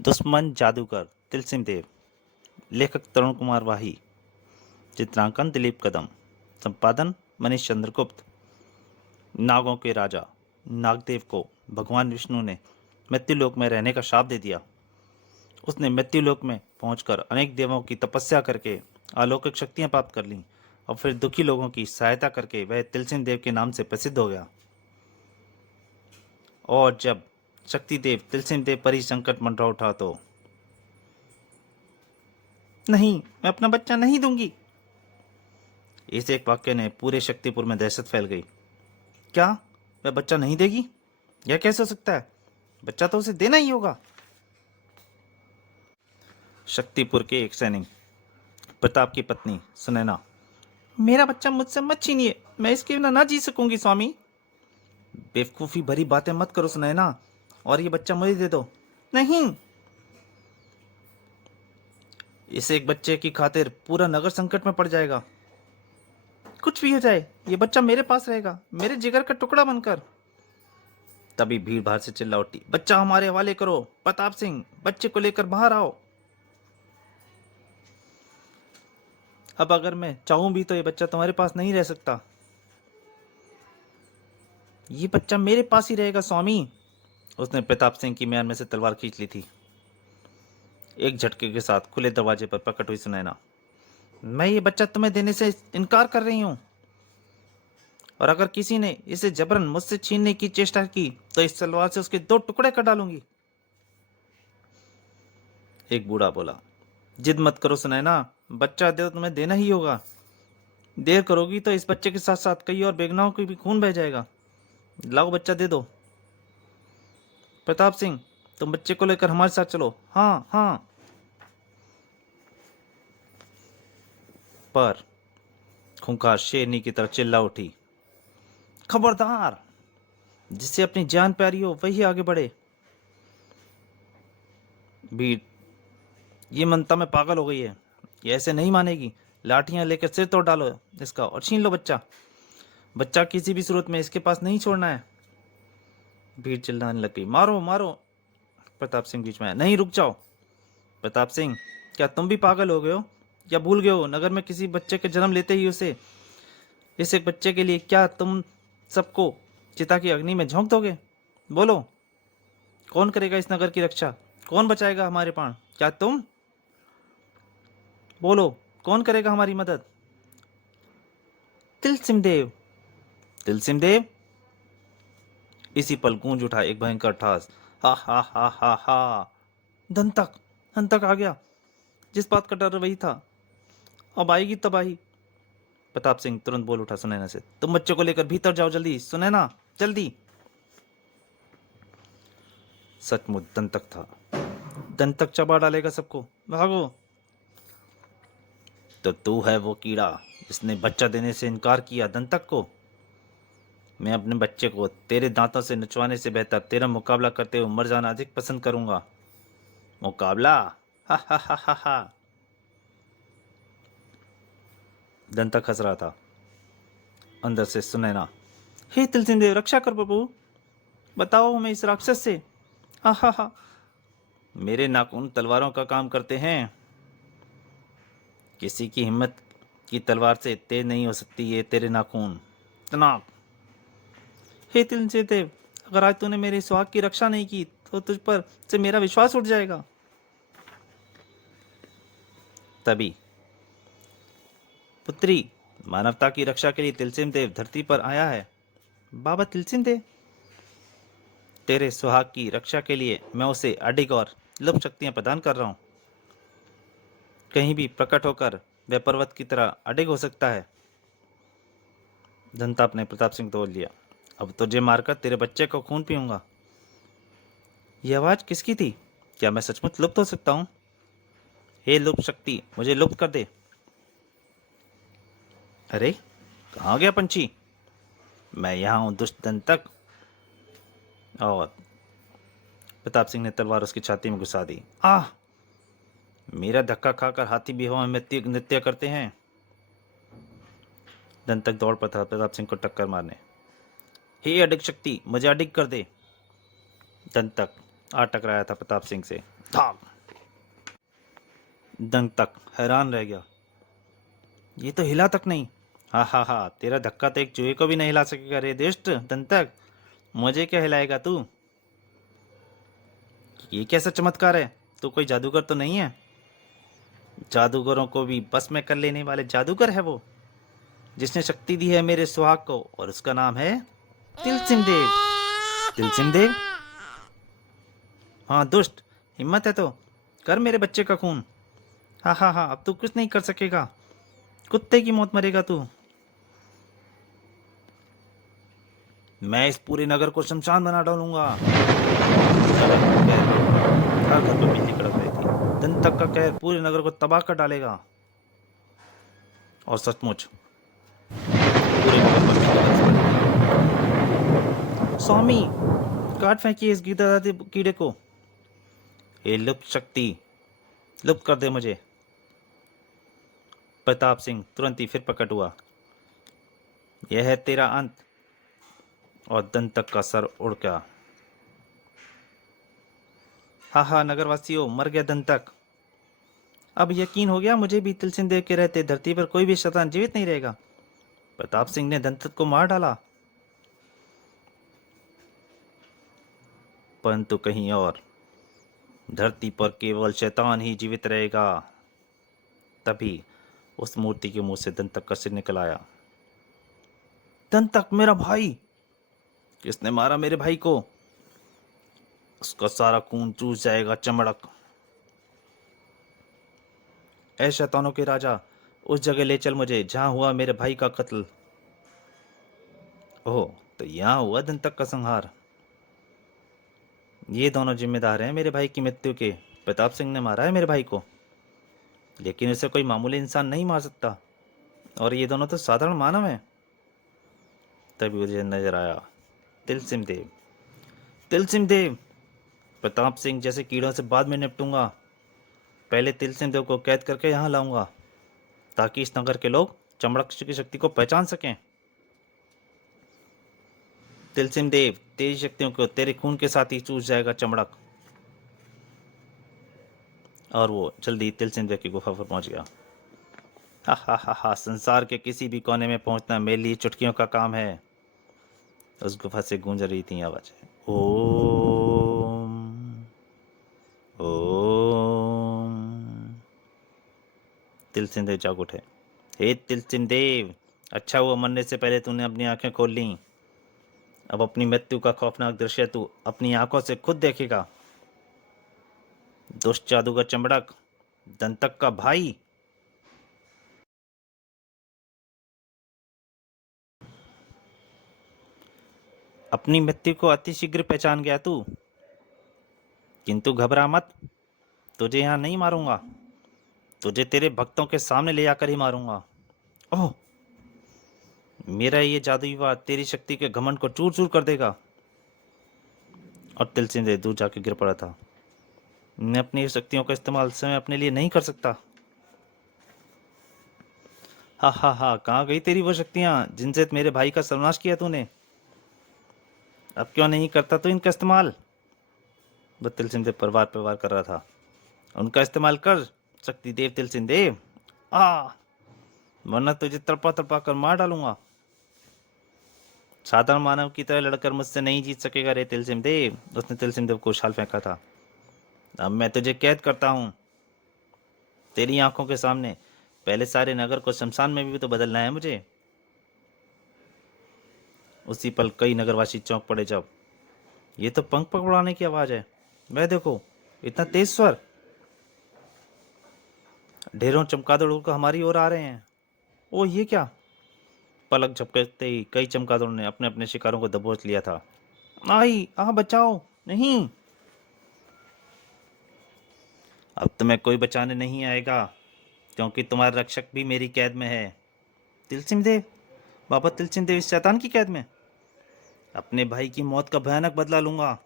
दुश्मन जादूगर तिलसिम देव। लेखक तरुण कुमार वाही। चित्रांकन दिलीप कदम। संपादन मनीष चंद्रगुप्त। नागों के राजा नागदेव को भगवान विष्णु ने मृत्युलोक में रहने का शाप दे दिया। उसने मृत्युलोक में पहुंचकर अनेक देवों की तपस्या करके अलौकिक शक्तियां प्राप्त कर लीं और फिर दुखी लोगों की सहायता करके वह तिलसिम देव के नाम से प्रसिद्ध हो गया। और जब शक्ति देव तिलसिम देव पर ही संकट मंडरा उठा तो नहीं, मैं अपना बच्चा नहीं दूंगी। इस एक वाक्य ने पूरे शक्तिपुर में दहशत फैल गई। क्या वह बच्चा नहीं देगी? यह कैसे हो सकता है? बच्चा तो उसे देना ही होगा। शक्तिपुर के एक सैनिक प्रताप की पत्नी सुनैना, मेरा बच्चा मुझसे मत छीनिए, मैं इसके बिना ना जी सकूंगी स्वामी। बेवकूफी भरी बातें मत करो सुनैना, और ये बच्चा मुझे दे दो। नहीं, इस एक बच्चे की खातिर पूरा नगर संकट में पड़ जाएगा। कुछ भी हो जाए, ये बच्चा मेरे पास रहेगा, मेरे जिगर का टुकड़ा बनकर। तभी भीड़ भाड़ से चिल्ला उठी, बच्चा हमारे हवाले करो, प्रताप सिंह बच्चे को लेकर बाहर आओ। अब अगर मैं चाहूं भी तो ये बच्चा तुम्हारे पास नहीं रह सकता। ये बच्चा मेरे पास ही रहेगा स्वामी। उसने प्रताप सिंह की म्यान में से तलवार खींच ली थी। एक झटके के साथ खुले दरवाजे पर प्रकट हुई सुनैना। मैं ये बच्चा तुम्हें देने से इनकार कर रही हूं, और अगर किसी ने इसे जबरन मुझसे छीनने की चेष्टा की तो इस तलवार से उसके 2 टुकड़े कर डालूंगी। एक बूढ़ा बोला, जिद मत करो सुनैना, बच्चा दे तो तुम्हें देना ही होगा। देर करोगी तो इस बच्चे के साथ साथ कई और बेगनाओं को भी खून बह जाएगा। लाओ बच्चा दे दो। प्रताप सिंह, तुम बच्चे को लेकर हमारे साथ चलो। हाँ हाँ। पर खूंखार शेरनी की तरह चिल्ला उठी, खबरदार, जिससे अपनी जान प्यारी हो वही आगे बढ़े। भीड़, ये मनता में पागल हो गई है, ये ऐसे नहीं मानेगी। लाठियां लेकर सिर तोड़ डालो इसका और छीन लो बच्चा। बच्चा किसी भी सूरत में इसके पास नहीं छोड़ना है। भीड़ चिल्लाने लग गई, मारो मारो। प्रताप सिंह बीच में आया, नहीं रुक जाओ। प्रताप सिंह, क्या तुम भी पागल हो गए हो या भूल गए हो नगर में किसी बच्चे के जन्म लेते ही उसे, इस एक बच्चे के लिए क्या तुम सबको चिता की अग्नि में झोंक दोगे? बोलो, कौन करेगा इस नगर की रक्षा? कौन बचाएगा हमारे प्राण? क्या तुम? बोलो, कौन करेगा हमारी मदद? तिलसिमदेव। तिलसिमदेव। इसी पल गूंज उठा एक भयंकर ठास, हा हा हा हा हा। दंतक, दंतक आ गया। जिस बात का डर वही था, अब आएगी तबाही। प्रताप सिंह तुरंत बोल उठा सुनैना से, तुम बच्चे को लेकर भीतर जाओ, जल्दी सुनैना, जल्दी। सचमुच दंतक था। दंतक चबा डालेगा सबको, भागो। तो तू है वो कीड़ा जिसने बच्चा देने से इनकार किया दंतक को? मैं अपने बच्चे को तेरे दांतों से नचवाने से बेहतर तेरा मुकाबला करते हुए मर जाना अधिक पसंद करूंगा। मुकाबला? हा हा हा हा हा। दंतक हंस रहा था। अंदर से सुनैना, हे तिलसिम देव, रक्षा कर प्रभु, बताओ हमें इस राक्षस से। हा हा हा। मेरे नाखून तलवारों का काम करते हैं। किसी की हिम्मत की तलवार से तेज नहीं हो सकती ये तेरे नाखून। तनाव। हे तिलसिम देव, अगर आज तूने मेरे सुहाग की रक्षा नहीं की तो तुझ पर से मेरा विश्वास उठ जाएगा। तभी, पुत्री, मानवता की रक्षा के लिए तिलसिम देव धरती पर आया है। बाबा तिलसिम देव, तेरे सुहाग की रक्षा के लिए मैं उसे अडिग और लुप्त शक्तियां प्रदान कर रहा हूं। कहीं भी प्रकट होकर वह पर्वत की तरह अडिग हो सकता है। जनताप ने प्रताप सिंह तोड़ लिया, अब तुझे मारकर तेरे बच्चे को खून पीऊंगा। यह आवाज किसकी थी? क्या मैं सचमुच लुप्त हो सकता हूँ? हे लुप्त शक्ति, मुझे लुप्त कर दे। अरे, कहाँ गया पंछी? मैं यहाँ हूँ दुष्ट दंतक। और प्रताप सिंह ने तलवार उसकी छाती में घुसा दी। आह! मेरा धक्का खाकर हाथी भी हवा में नृत्य नृत्य करते हैं। दंतक दौड़ पड़ा था प्रताप सिंह को टक्कर मारने। हे अडिग शक्ति, मुझे अडिग कर दे। दंतक, आ टकराया था प्रताप सिंह से। धाम। दंतक हैरान रह गया। ये तो हिला तक नहीं। हा हा हा, तेरा धक्का तो एक चूहे को भी नहीं हिला सकेगा रे दुष्ट दंतक। मुझे क्या हिलाएगा तू? ये कैसा चमत्कार है? तू कोई जादूगर तो नहीं है? जादूगरों को भी बस में कर लेने वाले जादूगर है वो, जिसने शक्ति दी है मेरे सुहाग को, और उसका नाम है तिलसिम देव। तिलसिम देव? हाँ दुष्ट, हिम्मत है तो कर मेरे बच्चे का खून। हाँ हाँ हाँ, अब तू कुछ नहीं कर सकेगा। कुत्ते की मौत मरेगा तू। मैं इस पूरे नगर को शमशान बना डालूंगा। हर घर पर बिजली कड़क रही थी। दंतक का कहर पूरे नगर को तबाह कर डालेगा। और सचमुच पूरे नगर पर बिजली बरस पड़ी। स्वामी, काट फेंकिए इस गिरदावरी कीड़े को। ये लुप्त शक्ति, लुप्त कर दे मुझे। प्रताप सिंह तुरंत ही फिर प्रकट हुआ। यह है तेरा अंत। और दंतक का सर उड़ गया। हा हा, नगरवासियों, मर गया दंतक। अब यकीन हो गया मुझे भी, तिलसिम देव के रहते धरती पर कोई भी शैतान जीवित नहीं रहेगा। प्रताप सिंह ने दंतक को मार डाला। परंतु कहीं और धरती पर केवल शैतान ही जीवित रहेगा। तभी उस मूर्ति के मुंह से दंतक का सिर निकल आया। दंतक मेरा भाई! किसने मारा मेरे भाई को? उसका सारा खून चूस जाएगा चमड़क। ऐ शैतानों के राजा, उस जगह ले चल मुझे जहां हुआ मेरे भाई का कत्ल। ओह, तो यहाँ हुआ दंतक का संहार। ये दोनों जिम्मेदार हैं मेरे भाई की मृत्यु के। प्रताप सिंह ने मारा है मेरे भाई को, लेकिन उसे कोई मामूली इंसान नहीं मार सकता, और ये दोनों तो साधारण मानव हैं। तभी मुझे नजर आया तिलसिम देव। तिलसिम देव! प्रताप सिंह जैसे कीड़ों से बाद में निपटूंगा। पहले तिलसिम देव को कैद करके यहाँ लाऊंगा, ताकि इस नगर के लोग चमड़क की शक्ति को पहचान सकें। तिलसिम देव, तेरी शक्तियों को तेरे खून के साथ ही चूस जाएगा चमड़क। और वो जल्दी तिलसिम देव की गुफा पर पहुंच गया। हा हा हा हा, संसार के किसी भी कोने में पहुंचना मेरे लिए चुटकियों का काम है। उस गुफा से गूंज रही थी आवाजें। ओम ओम। तिलसिम देव जाग उठे। हे तिलसिम देव, अच्छा हुआ मरने से पहले तूने अपनी आंखें खोल ली। अब अपनी मृत्यु का खौफनाक दृश्य तू अपनी आंखों से खुद देखेगा। दुष्ट जादूगर चमड़क, दंतक का भाई। अपनी मृत्यु को अतिशीघ्र पहचान गया तू, किंतु घबरा मत। तुझे यहां नहीं मारूंगा, तुझे तेरे भक्तों के सामने ले जाकर ही मारूंगा। ओह, मेरा ये जादुई वार तेरी शक्ति के घमंड को चूर चूर कर देगा। और तिलसिम देव दूर जाके गिर पड़ा था। मैं अपनी शक्तियों का इस्तेमाल स्वयं अपने लिए नहीं कर सकता। हा हा हा, कहाँ गई तेरी वो शक्तियां जिनसे मेरे भाई का सर्वनाश किया तूने? अब क्यों नहीं करता तू इनका इस्तेमाल? वह तिलसिम देव पर वार कर रहा था। उनका इस्तेमाल कर, शक्ति देव तिलसिम देव। आ, वरना तुझे तड़पा तड़पा कर मार डालूंगा। साधारण मानव की तरह लड़कर मुझसे नहीं जीत सकेगा रे तिलसिम देव। उसने तिलसिम देव को उछाल फेंका था। अब मैं तुझे कैद करता हूँ तेरी आंखों के सामने। पहले सारे नगर को शमशान में भी तो बदलना है मुझे। उसी पल कई नगरवासी चौंक पड़े। जब ये तो पंख पकड़ाने की आवाज है। वह देखो, इतना तेज स्वर! ढेरों चमगादड़ उड़कर हमारी ओर आ रहे हैं। ओ, ये क्या! पलक झपकते ही कई चमगादड़ों ने अपने अपने शिकारों को दबोच लिया था। आई आ, बचाओ! नहीं, अब तुम्हें कोई बचाने नहीं आएगा, क्योंकि तुम्हारा रक्षक भी मेरी कैद में है। तिलसिम देव, बाबा तिलसिम देव इस शैतान की कैद में। अपने भाई की मौत का भयानक बदला लूंगा।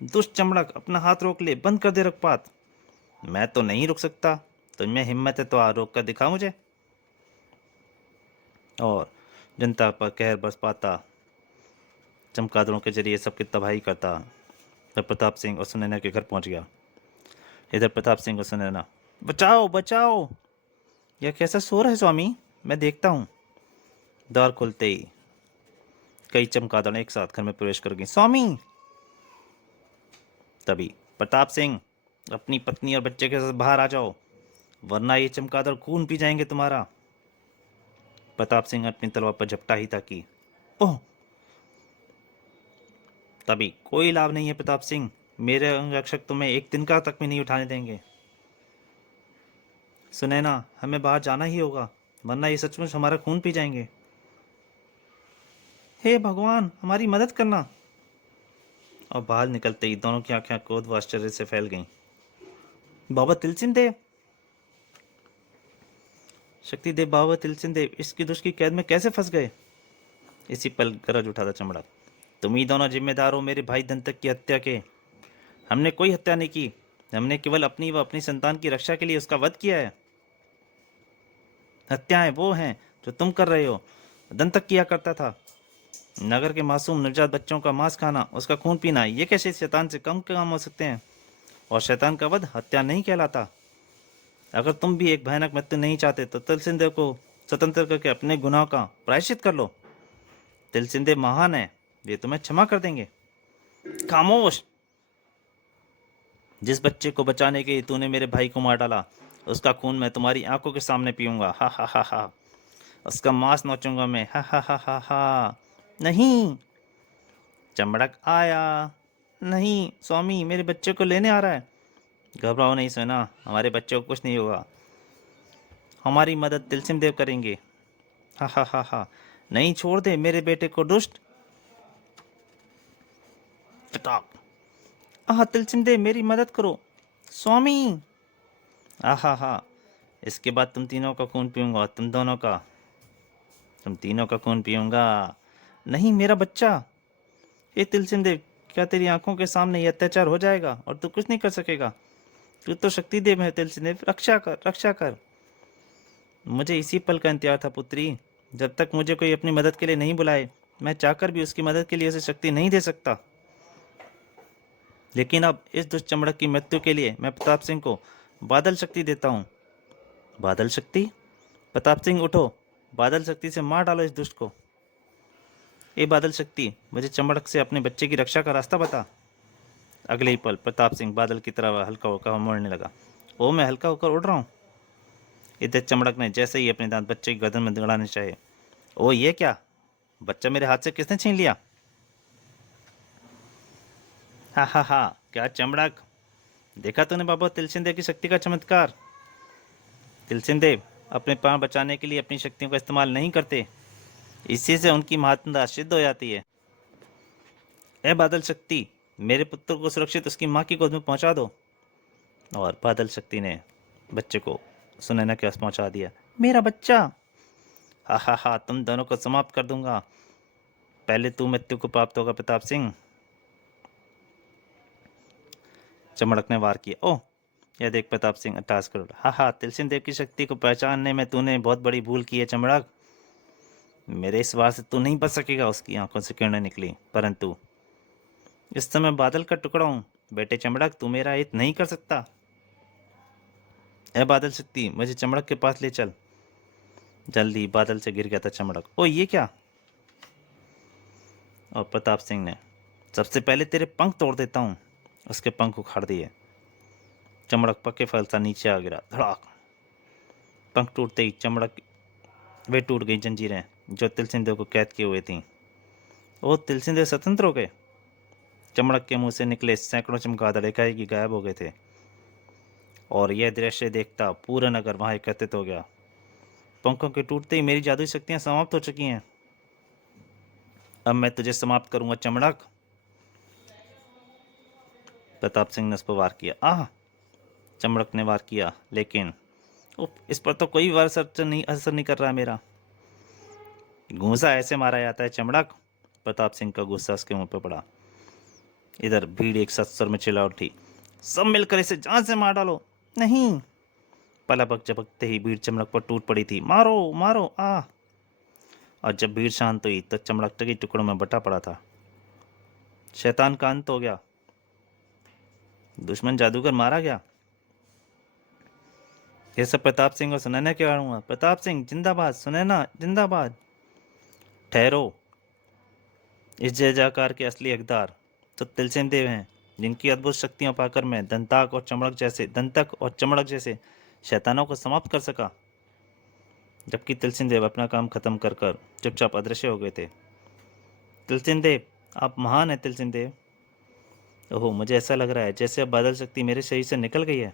दुष्ट चमड़क, अपना हाथ रोक ले, बंद कर दे रक्तपात। मैं तो नहीं रुक सकता। तुझमें हिम्मत है तो आ, रोक कर दिखा मुझे। और जनता पर कहर बरस पाता। चमगादड़ों के जरिए सबकी तबाही करता। तब प्रताप सिंह और सुनैना के घर पहुंच गया। इधर प्रताप सिंह और सुनैना, बचाओ बचाओ, यह कैसा शोर है स्वामी, मैं देखता हूँ। द्वार खुलते ही कई चमगादड़ एक साथ घर में प्रवेश कर गई। स्वामी! तभी प्रताप सिंह, अपनी पत्नी और बच्चे के साथ बाहर आ जाओ, वरना ये चमगादड़ खून पी जाएंगे तुम्हारा। प्रताप सिंह अपनी तलवार पर झपटा ही था कि ओह! तभी कोई लाभ नहीं है प्रताप सिंह, मेरे अंगरक्षक तुम्हें एक तिनका तक भी नहीं उठाने देंगे। सुनैना, हमें बाहर जाना ही होगा, वरना ये सचमुच हमारा खून पी जाएंगे। हे भगवान, हमारी मदद करना। और बाहर निकलते ही दोनों की आंखें क्रोध व आश्चर्य से फैल गईं। बाबा तिलसिन देव, शक्तिदेव, बाबा तिलसिन देव इसकी दुष्ट की कैद में कैसे फंस गए? इसी पल गरज उठा था चमड़ा, तुम ही दोनों जिम्मेदार हो मेरे भाई दंतक की हत्या के। हमने कोई हत्या नहीं की, हमने केवल अपनी व अपनी संतान की रक्षा के लिए उसका वध किया है। हत्याएं वो हैं जो तुम कर रहे हो, दंतक किया करता था। नगर के मासूम नवजात बच्चों का मांस खाना, उसका खून पीना, ये कैसे शैतान से कम काम हो सकते हैं? और शैतान का वध हत्या नहीं कहलाता। अगर तुम भी एक भयानक मृत्यु नहीं चाहते तो तिलसिंदेव को स्वतंत्र करके अपने गुनाह का प्रायश्चित कर लो। तिलसिंदेव महान है, वे तुम्हें क्षमा कर देंगे। खामोश! जिस बच्चे को बचाने के लिए तूने मेरे भाई को मार डाला, उसका खून मैं तुम्हारी आंखों के सामने पीऊंगा। हा हा हा हा। उसका मांस नोचूंगा मैं। हा हा हा हा हा। नहीं! चमड़क आया। नहीं स्वामी, मेरे बच्चे को लेने आ रहा है। घबराओ नहीं सोना, हमारे बच्चे को कुछ नहीं होगा, हमारी मदद तिलसिम देव करेंगे। हा हा हा हा। नहीं, छोड़ दे मेरे बेटे को दुष्ट। चटाक। आह तिलसिम देव, मेरी मदद करो स्वामी। आहा हा। इसके बाद तुम तीनों का खून पीऊंगा, तुम तीनों का खून पीऊंगा। नहीं, मेरा बच्चा। ये तिलसिम देव, क्या तेरी आंखों के सामने ये अत्याचार हो जाएगा और तू कुछ नहीं कर सकेगा? तू तो शक्ति देव है तिलसिम देव, रक्षा कर, रक्षा कर। मुझे इसी पल का इंतजार था पुत्री, जब तक मुझे कोई अपनी मदद के लिए नहीं बुलाए, मैं चाहकर भी उसकी मदद के लिए उसे शक्ति नहीं दे सकता। लेकिन अब इस दुष्ट चमड़क की मृत्यु के लिए मैं प्रताप सिंह को बादल शक्ति देता हूँ। बादल शक्ति? प्रताप सिंह उठो, बादल शक्ति से मार डालो इस दुष्ट को। ए बादल शक्ति, मुझे चमड़क से अपने बच्चे की रक्षा का रास्ता बता। अगले ही पल प्रताप सिंह बादल की तरह हल्का होकर मुड़ने लगा। ओ, मैं हल्का होकर उड़ रहा हूँ। इधर चमड़क ने जैसे ही अपने दांत बच्चे की गर्दन में गड़ाने चाहे, ओ ये क्या, बच्चा मेरे हाथ से किसने छीन लिया? हा हा हा। क्या चमड़क, देखा तूने बाबा तिलसिन देव की शक्ति का चमत्कार? तिलसिन देव अपने प्राण बचाने के लिए अपनी शक्तियों का इस्तेमाल नहीं करते, इसी से उनकी महात्मता सिद्ध हो जाती है। ए बादल शक्ति, मेरे पुत्र को सुरक्षित उसकी माँ की गोद में पहुंचा दो। और बादल शक्ति ने बच्चे को सुनैना के पास पहुंचा दिया। मेरा बच्चा! हा हा हा, तुम दोनों को समाप्त कर दूंगा, पहले तू मृत्यु को प्राप्त होगा प्रताप सिंह। चमड़क ने वार किया। ओह, यह देख प्रताप सिंह अट्टहास कर उठा। हा हा, तिलसिन देव की शक्ति को पहचानने में तूने बहुत बड़ी भूल की है चमड़क। मेरे इस वार से तू नहीं बच सकेगा। उसकी आंखों से किरणें निकली। परंतु इस समय बादल का टुकड़ा हूं बेटे चमड़क, तू मेरा हित नहीं कर सकता। ए बादल शक्ति, मुझे चमड़क के पास ले चल। जल्दी बादल से गिर गया था चमड़क। ओ ये क्या? और प्रताप सिंह ने, सबसे पहले तेरे पंख तोड़ देता हूँ। उसके पंख उखाड़ दिए। चमड़क पक्के फल सा नीचे आ गिरा। धड़ाक। पंख टूटते ही चमड़क वे टूट गई जंजीरें जो तिलसिन देव को कैद किए हुए थीं। ओ, तिलसिन देव स्वतंत्र हो गए। चमड़क के मुंह से निकले सैकड़ों चमगादड़ एकाएक गायब हो गए थे। और यह दृश्य देखता पूरा नगर वहां एकत्रित हो गया। पंखों के टूटते ही मेरी जादुई शक्तियां समाप्त हो चुकी हैं। अब मैं तुझे समाप्त करूंगा चमड़क। प्रताप सिंह ने उस पर वार किया। आह! चमड़क ने वार किया, लेकिन इस पर तो कोई वार असर नहीं कर रहा मेरा। घूंसा ऐसे मारा जाता है चमड़क। प्रताप सिंह का गुस्सा उसके मुंह पर पड़ा। इधर भीड़ एक साथ स्वर में चिल्ला उठी। सब मिलकर इसे जान से मार डालो। नहीं! पलक झपकते ही भीड़ चमड़क पर टूट पड़ी थी। मारो मारो, आ! और जब भीड़ शांत हुई तो चमड़क टुकड़ी टुकड़ों में बटा पड़ा था। शैतान का अंत हो गया, दुश्मन जादूगर मारा गया। ये सब प्रताप सिंह और सुनैना के कारण हुआ। प्रताप सिंह जिंदाबाद, सुनैना जिंदाबाद। ठहरो, इस जय जयकार के असली हकदार तो तिलसिम देव हैं, जिनकी अद्भुत शक्तियां पाकर मैं दंतक और चमड़क जैसे शैतानों को समाप्त कर सका, जबकि तिलसिम देव अपना काम खत्म कर कर चुपचाप अदृश्य हो गए थे। तिलसिम देव, आप महान हैं तिलसिम देव। ओहो, मुझे ऐसा लग रहा है जैसे अब बादल शक्ति मेरे शरीर से निकल गई है।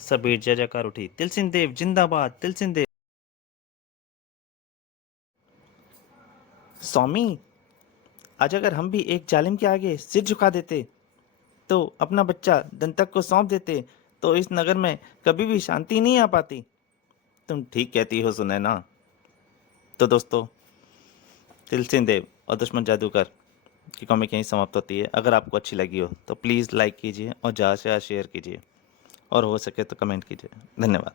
सब भीड़ जय जयकार उठी, तिलसिम देव जिंदाबाद, तिलसिम देव। स्वामी, आज अगर हम भी एक जालिम के आगे सिर झुका देते, तो अपना बच्चा दंतक को सौंप देते, तो इस नगर में कभी भी शांति नहीं आ पाती। तुम ठीक कहती हो सुनैना। तो दोस्तों, तिलसिम देव और दुश्मन जादूगर की कॉमिक यहीं समाप्त होती है। अगर आपको अच्छी लगी हो तो प्लीज़ लाइक कीजिए और ज़्यादा से ज़्यादा शेयर कीजिए, और हो सके तो कमेंट कीजिए। धन्यवाद।